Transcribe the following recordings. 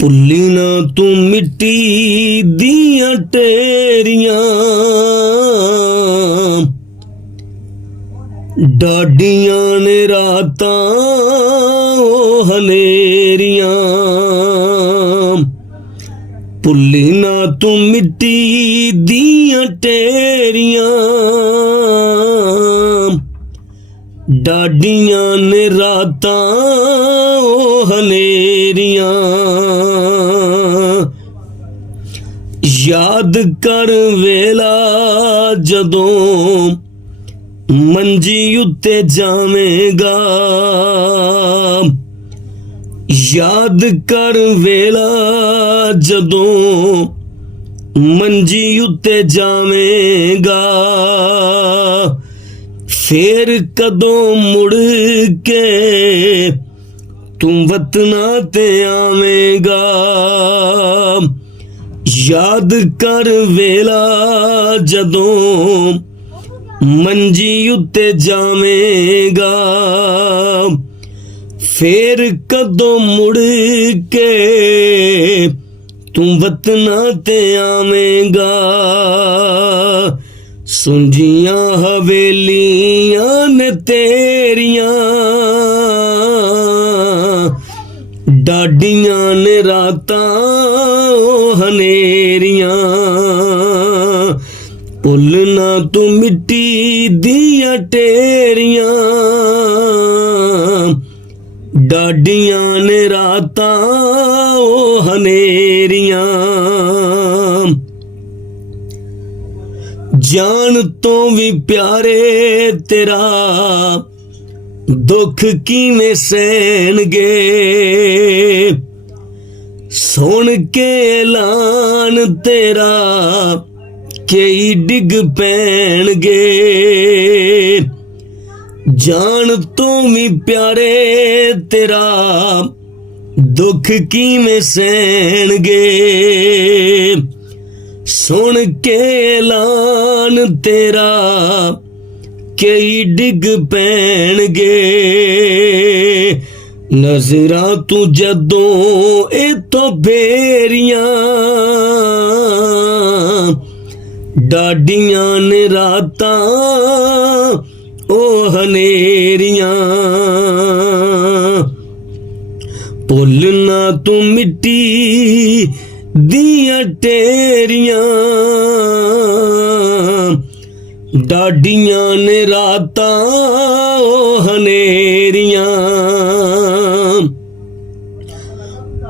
भुल्ली ना तू मिट्टी दियां टेरियां डाडियां ने रातां हनेरियां। भुल्ली ना तू मिट्टी दियां टेरियां डाडियां ने रातां हनेरियां। याद कर वेला जदों मंजी उत्ते जावेगा। याद कर वेला जदों मंजी उत्ते जावेगा। फिर कदों मुड़ के तू वतना ते आवेगा। याद कर वेला जदों मंजी उत्ते जावेगा। फिर कदों मुड़ के तू वतना ते आवेगा। सुंजियां हवेलियां ने तेरियां डाडियां ने रातां हनेरियां। भुल्लना तू मिट्टी दियां टेरियां डाडियां ने रातां हनेरियां। जान तो भी प्यारे तेरा दुख किवें सहणगे। सुन के ऐलान तेरा कई डिग पैणगे। जान तो भी प्यारे तेरा दुख किवें सहणगे। सुन के ऐलान तेरा कई डिग पैणगे। नजरां तू जदों इथों फेरियां डाडियां ने रातां ओ हनेरियां। भुल्लना तू मिट्टी दियां टेरियां डाडियां ने रातां ओ हनेरियां।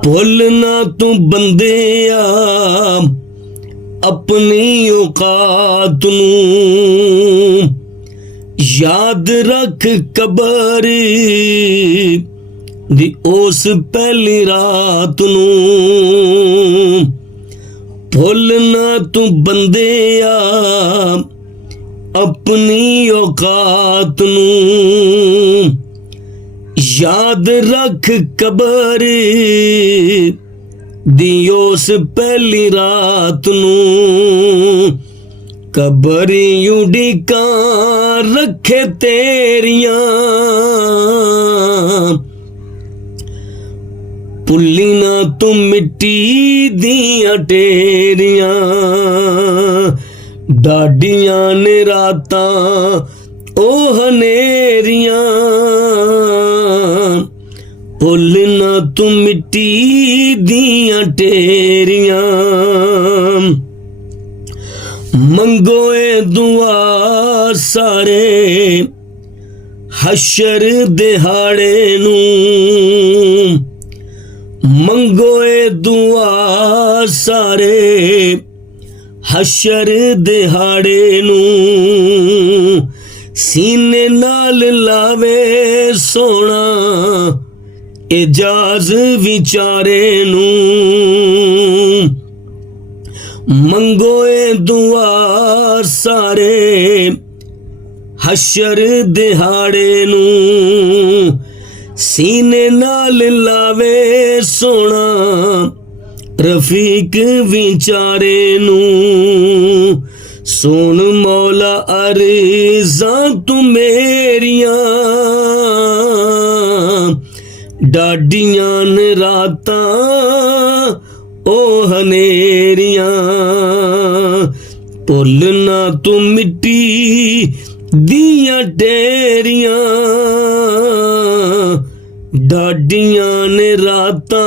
भुल्लना तू बंदिया अपनी औकात नूं। याद रख कबर दी उस पहली रात नूं। भुल्लना तू बंदिया अपनी औकात नूं। याद रख कबर दी उस पहली रात नूं। कबर उड़ीकां रखे तेरियां भुल्ली ना तू मिट्टी दियां टेरियां डाडियां ने रातां ओ हनेरियां। भुल्लना तू मिट्टी दियां टेरियां। मंगो ए दुआ सारे हशर दिहाड़े नूं। मंगो ए दुआ सारे हशर दिहाड़े नूं। सीने नाल लावे सोना एजाज विचारे नूं। मंगो ए दुआ सारे हशर दिहाड़े नूं। सीने नाल लावे सोना रफीक विचारे नूं। सुन मौला अर्ज़ां तू मेरियां डाडियां ने रातां ओ हनेरियां भुल ना तू मिट्टी दियां ढेरियां डाडियां ने रातां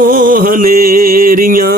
ओ हनेरियां